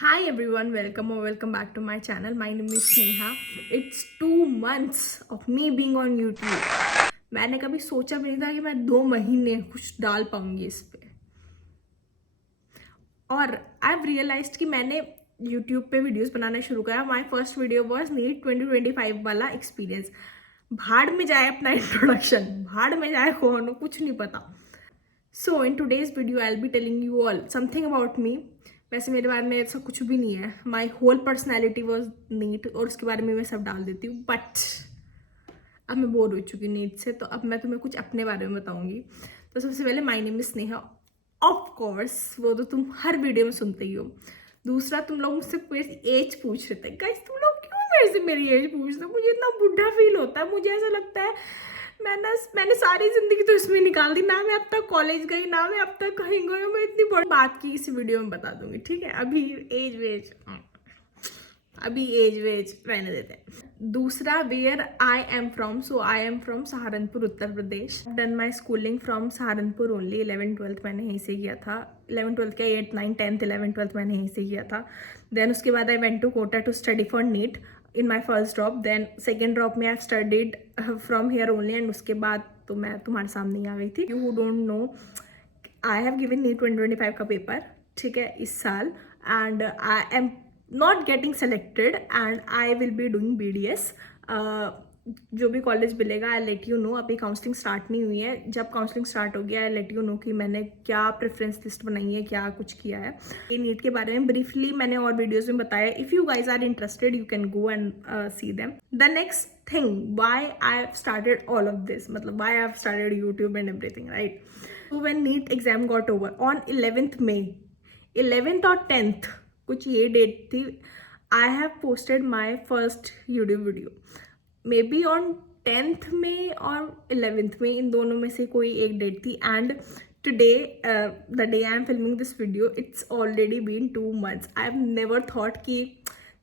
Hi everyone, welcome back to my channel. My name is Sneha. It's 2 months of me being on YouTube. मैंने कभी सोचा भी नहीं था कि मैं 2 महीने कुछ डाल पाऊंगी इस पे। और आई हैव रियलाइज्ड कि मैंने YouTube पे वीडियोस बनाना शुरू करा। My first video was NEET 2025 वाला एक्सपीरियंस। भाड़ में जाए अपना इंट्रोडक्शन, भाड़ में जाए कौन, कुछ नहीं पता। So in today's video I will be telling you all something about me. वैसे मेरे बारे में ऐसा कुछ भी नहीं है। My whole personality was NEET और उसके बारे में मैं सब डाल देती हूँ। बट अब मैं बोर हो चुकी नीट से, तो अब मैं तुम्हें कुछ अपने बारे में बताऊंगी। तो सबसे पहले my name is Sneha. Of course वो तो तुम हर वीडियो में सुनते ही हो। दूसरा, तुम लोग मुझसे मेरी एज पूछ रहे थे। गाइस, तुम लोग क्यों मेरे से मेरी एज पूछते हो? मुझे इतना बुढ़ा फील होता है। मुझे ऐसा लगता है मैंने सारी जिंदगी तो इसमें निकाल दी। ना मैं अब तक कॉलेज गई, ना मैं अब तक कहीं गई। मैं इतनी बड़ी बात की इस वीडियो में बता दूंगी, ठीक है? अभी एज वेज रहने देते हैं। दूसरा, where I am from. So I am from Saharanpur, Uttar Pradesh. Done my schooling from Saharanpur only. 11th-12th मैंने यहीं से किया था। 11th-12th क्या, 8th 9th 10th 11th 12th मैंने यहीं से किया था। देन उसके बाद I went to Kota to study for NEET in my first drop. Then second drop में I studied from here only. And उसके बाद तो मैं तुम्हारे सामने ही आ गई थी। You don't know, I have given NEET 2025 का पेपर, ठीक है, इस साल। And I am not getting selected and I will be doing BDS। जो भी कॉलेज मिलेगा आई लेट यू नो। अभी काउंसलिंग स्टार्ट नहीं हुई है। जब काउंसलिंग स्टार्ट हो गया आई लेट यू नो कि मैंने क्या प्रेफरेंस लिस्ट बनाई है, क्या कुछ किया है। ये नीट के बारे में ब्रीफली मैंने और वीडियोज में बताया। If you guys are interested you can go and see them. The next thing, why I have started all of this, मतलब why I have started YouTube and everything, right? So when NEET exam got over on 11th May, 11th और 10th कुछ ये date थी, I have posted my first YouTube video. Maybe on 10th में और 11th में, इन दोनों में से कोई एक डेट थी। And today, the day I am filming this video, it's already been 2 months। I have never thought कि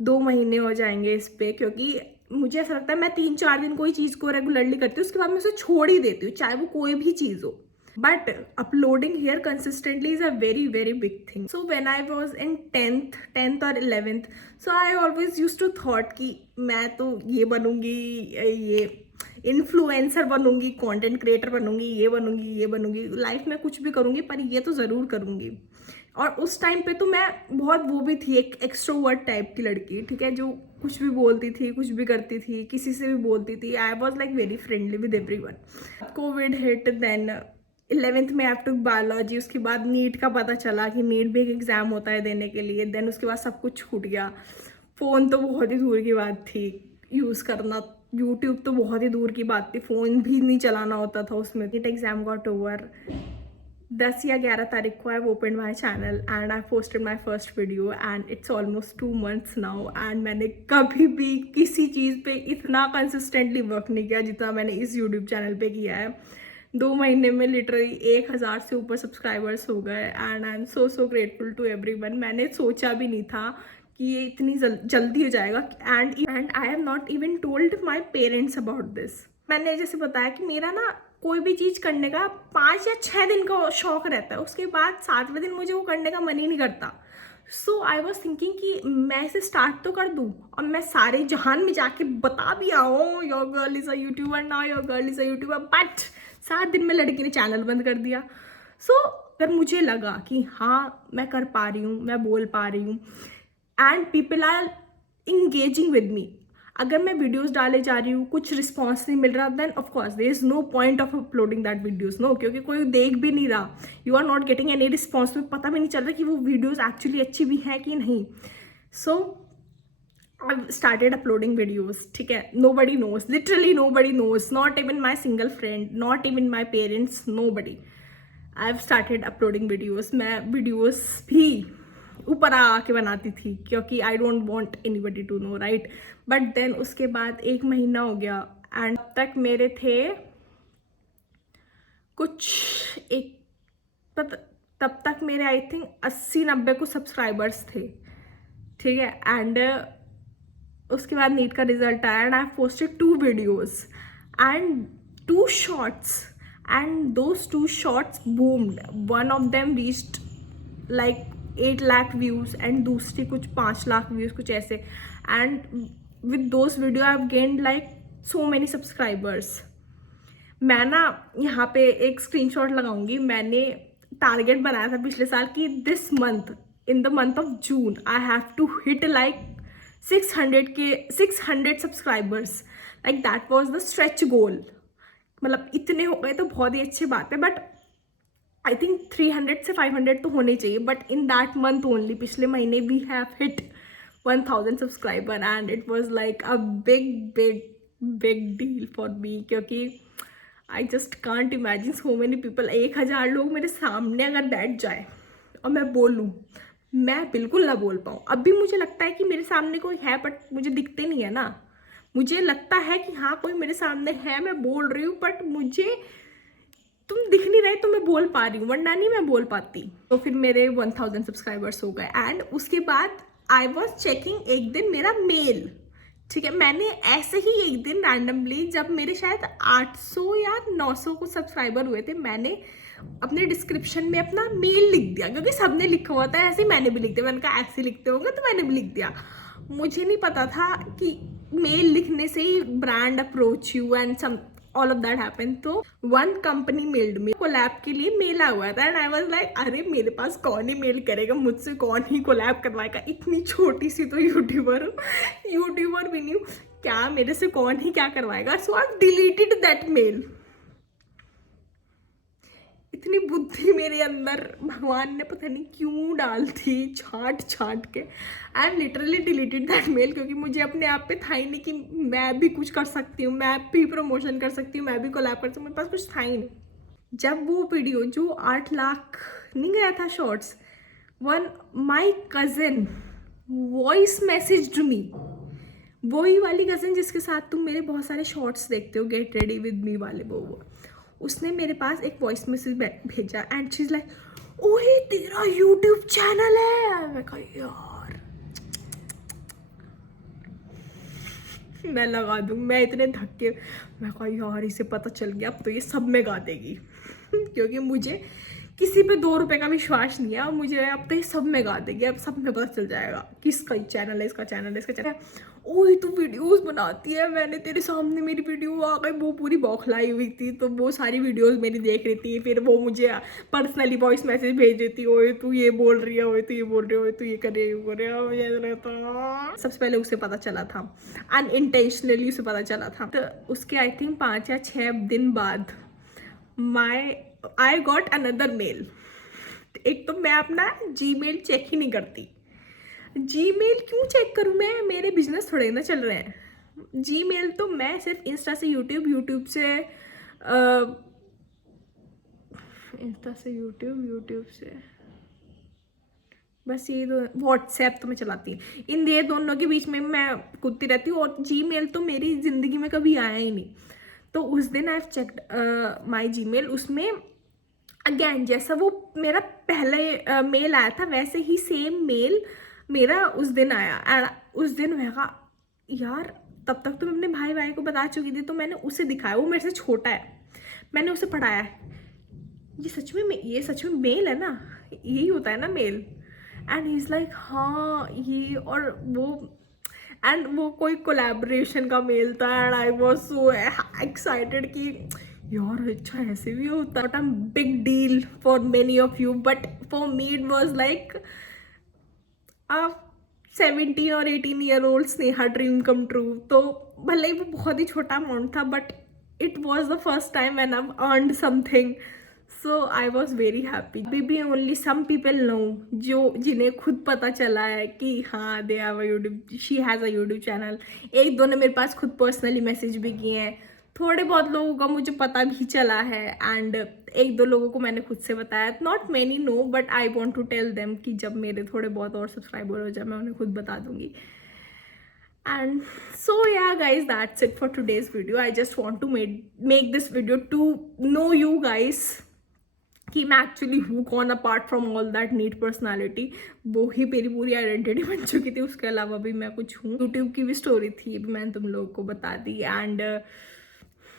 2 महीने हो जाएंगे इस पे, क्योंकि मुझे ऐसा लगता है मैं 3-4 दिन कोई चीज़ को रेगुलरली करती हूँ, उसके बाद मैं उसे छोड़ ही देती हूँ, चाहे वो कोई भी चीज़ हो। But uploading here consistently is a very very big thing. So when I was in 10th or 11th, so I always used to thought कि मैं तो ये बनूंगी, ये इन्फ्लुएंसर बनूंगी, कंटेंट क्रिएटर बनूंगी, ये बनूंगी, ये बनूंगी, लाइफ में कुछ भी करूंगी पर ये तो ज़रूर करूंगी। और उस टाइम पे तो मैं बहुत वो भी थी, एक एक्सट्रोवर्ट टाइप की लड़की, ठीक है, जो कुछ भी बोलती थी, कुछ भी करती थी, किसी से भी बोलती थी। I was like very friendly with everyone. COVID hit, then 11th में आई टुक बायोलॉजी। उसके बाद नीट का पता चला कि नीट भी एक एग्ज़ाम होता है देने के लिए। देन उसके बाद सब कुछ छूट गया। फ़ोन तो बहुत ही दूर की बात थी यूज़ करना, यूट्यूब तो बहुत ही दूर की बात थी, फ़ोन भी नहीं चलाना होता था उसमें। नीट एग्ज़ाम गॉट ओवर 10 या 11 तारीख को I open my channel and I posted my first video and it's almost 2 months now. And मैंने कभी भी किसी चीज़ पे इतना कंसिस्टेंटली वर्क नहीं किया जितना मैंने इस यूट्यूब चैनल पे किया है। 2 महीने में लिटरली 1000 से ऊपर सब्सक्राइबर्स हो गए and I am so grateful to everyone. मैंने सोचा भी नहीं था कि ये इतनी जल्दी हो जाएगा। And I have not even told my parents about this. मैंने जैसे बताया कि मेरा ना कोई भी चीज़ करने का 5 या 6 दिन का शौक रहता है, उसके बाद 7वें दिन मुझे वो करने का मन ही नहीं करता। सो आई वॉज थिंकिंग कि मैं इसे स्टार्ट तो कर दूँ और मैं सारे जहान में जाके बता भी आऊँ your girl is a YouTuber now, your girl is a YouTuber. But 7 दिन में लड़की ने चैनल बंद कर दिया। सो अगर मुझे लगा कि हाँ मैं कर पा रही हूँ, मैं बोल पा रही हूँ and people are engaging with me, अगर मैं वीडियोस डाले जा रही हूँ कुछ रिस्पॉन्स नहीं मिल रहा, then of course there is no point of uploading that videos, no, क्योंकि कोई देख भी नहीं रहा। You are not getting any response, में पता भी नहीं चल रहा कि वो वीडियोस एक्चुअली अच्छी भी हैं कि नहीं। सो I've started uploading videos, ठीक है? Nobody knows, literally nobody knows, not even my single friend, not even my parents, nobody. I've started uploading videos. मैं videos भी ऊपर आके बनाती थी क्योंकि I don't want anybody to know, right? But then उसके बाद 1 महीना हो गया एंड तब तक मेरे थे कुछ तब तक मेरे आई थिंक 80-90 को सब्सक्राइबर्स थे, ठीक है? एंड उसके बाद नीट का रिजल्ट आया and I posted 2 videos and 2 shorts and those 2 shorts boomed. One of them reached like 8 lakh views and दूसरी कुछ 5 लाख व्यूज़, कुछ ऐसे. And with those video I have gained like so many subscribers. मैं ना यहाँ पे एक स्क्रीनशॉट लगाऊंगी. मैंने टारगेट बनाया था पिछले साल कि this month, in the month of June, I have to hit like 600 subscribers. Like that was the stretch goal. मतलब इतने हो गए तो बहुत ही अच्छी बात है, बट आई थिंक 300 से 500 तो होने चाहिए. But in that month only, पिछले महीने we have hit 1000 subscriber and it was like a big deal for me. क्योंकि I just can't imagine so many people. 1000 लोग मेरे सामने अगर बैठ जाए और मैं बोलूँ, मैं बिल्कुल ना बोल पाऊँ. अब भी मुझे लगता है कि मेरे सामने कोई है, बट मुझे दिखते नहीं है ना. मुझे लगता है कि हाँ कोई मेरे सामने है, मैं बोल रही हूँ, बट मुझे तुम दिख नहीं रहे तो मैं बोल पा रही हूँ, वरना नहीं मैं बोल पाती. तो फिर मेरे 1000 सब्सक्राइबर्स हो गए. एंड उसके बाद आई वॉज चेकिंग एक दिन मेरा मेल. ठीक है, मैंने ऐसे ही एक दिन रैंडमली, जब मेरे शायद 800 या 900 को सब्सक्राइबर हुए थे, मैंने अपने डिस्क्रिप्शन में अपना मेल लिख दिया. क्योंकि सबने लिखा हुआ था ऐसे, मैंने भी लिख दिया. मैंने कहा ऐसे लिखते होंगे तो मैंने भी लिख दिया. मुझे नहीं पता था कि मेल लिखने से ही brand approach you and some all of that happen. तो one company mailed me, collab के लिए मेल आ हुआ था. एंड आई वाज लाइक अरे मेरे पास कौन ही मेल करेगा, मुझसे कौन ही कोलैब करवाएगा. इतनी छोटी सी तो यूट्यूबर भी नहीं हूँ, क्या मेरे से कौन ही क्या करवाएगा. सो आई डिलीटेड दैट मेल. इतनी बुद्धि मेरे अंदर भगवान ने पता नहीं क्यों डाल थी, छाट के. I am literally deleted that mail. क्योंकि मुझे अपने आप पे था ही नहीं कि मैं भी कुछ कर सकती हूँ, मैं भी प्रमोशन कर सकती हूँ, मैं भी कोलैब कर सकती हूँ. मेरे पास कुछ था ही नहीं. जब वो वीडियो जो 8 लाख नहीं गया था shorts, one my cousin voice message to me. वही वाली कज़न जिसके साथ तुम मेरे बहुत सारे शॉर्ट्स देखते हो, गेट रेडी विद मी वाले, वो उसने मेरे पास एक वॉइस मैसेज भेजा. एंड शी इज लाइक ओए तेरा यूट्यूब चैनल है. मैं कहा यार मैं लगा दूँ. मैं इतने धक्के, मैं कहा यार इसे पता चल गया अब तो ये सब में गा देगी. क्योंकि मुझे किसी पे 2 रुपए का विश्वास नहीं है, और मुझे अब तो ये सब में गा देगी. अब सब में पता चल जाएगा किसका चैनल है, इसका चैनल है, इसका चैनल है. ओए तू वीडियोस बनाती है, मैंने तेरे सामने मेरी वीडियो आ गई. वो पूरी बौखलाई हुई थी, तो वो सारी वीडियोस मेरी देख रही थी. फिर वो मुझे पर्सनली वॉइस मैसेज भेज देती, ओए तू ये बोल रही है, ओए तू ये बोल रही है, ओए तू ये कर रही है, ये कर रही है. मुझे रहता सबसे पहले उसे पता चला था, अनइंटेंशनली उसे पता चला था. तो उसके आई थिंक 5 या 6 दिन बाद आई गॉट अनदर मेल. एक तो मैं अपना जीमेल चेक ही नहीं करती. जीमेल क्यों चेक करूँ मैं, मेरे बिजनेस थोड़े ना चल रहे हैं. जीमेल तो मैं सिर्फ इंस्टा से यूट्यूब से इंस्टा से यूट्यूब से बस ये दो. व्हाट्सएप तो मैं चलाती हूँ. इन ये दोनों के बीच में मैं कूदती रहती हूँ. और जीमेल तो मेरी ज़िंदगी में कभी आया ही नहीं. तो उस दिन आई चेक्ड माई जीमेल. उसमें अगेन जैसा वो मेरा पहले मेल आया था, वैसे ही सेम मेल मेरा उस दिन आया. एंड उस दिन मैं कहा यार, तब तक तो मैं अपने भाई को बता चुकी थी, तो मैंने उसे दिखाया. वो मेरे से छोटा है, मैंने उसे पढ़ाया ये सच में मेल है ना, यही होता है ना male. And he is like हाँ ये और वो. एंड वो कोई कोलैबोरेशन का मेल था. And I was so excited कि यार अच्छा ऐसे भी होता है. Not a big deal for many of you, but for me it was like a 17 और 18 year old Sneha dream come true. तो भले ही वो बहुत ही छोटा अमाउंट था, but it was the first time when I earned something. So I was very happy. अभी भी only some people know, जो जिन्हें खुद पता चला है कि हाँ they have a YouTube, she has a YouTube channel. एक दो ने मेरे पास खुद पर्सनली मैसेज भी किए हैं. थोड़े बहुत लोगों का मुझे पता भी चला है. एंड एक दो लोगों को मैंने खुद से बताया. Not many know, but I want to tell them कि जब मेरे थोड़े बहुत और सब्सक्राइबर हो जाए मैं उन्हें खुद बता दूंगी. And so yeah guys, that's it for today's video. I just want to make this video to know you guys कि मैं एक्चुअली हूँ कौन. Apart from all that neat personality, वो ही मेरी पूरी आइडेंटिटी बन चुकी थी. उसके अलावा भी मैं कुछ हूँ. यूट्यूब की भी स्टोरी थी, ये भी मैंने तुम लोगों को बता दी. And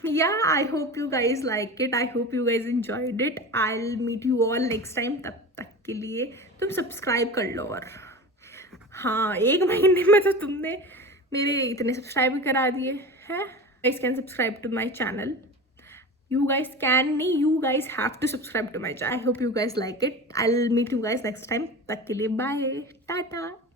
yeah, I hope you guys like it. I hope you guys enjoyed it. I'll meet you all next time. तब तक के लिए तुम सब्सक्राइब कर लो। और हाँ, 1 महीने में तो तुमने मेरे इतने सब्सक्राइब करा दिए हैं। guys can subscribe to my channel. You guys have to subscribe to my channel. I hope you guys like it. I'll meet you guys next time. तक के लिए bye, टाटा।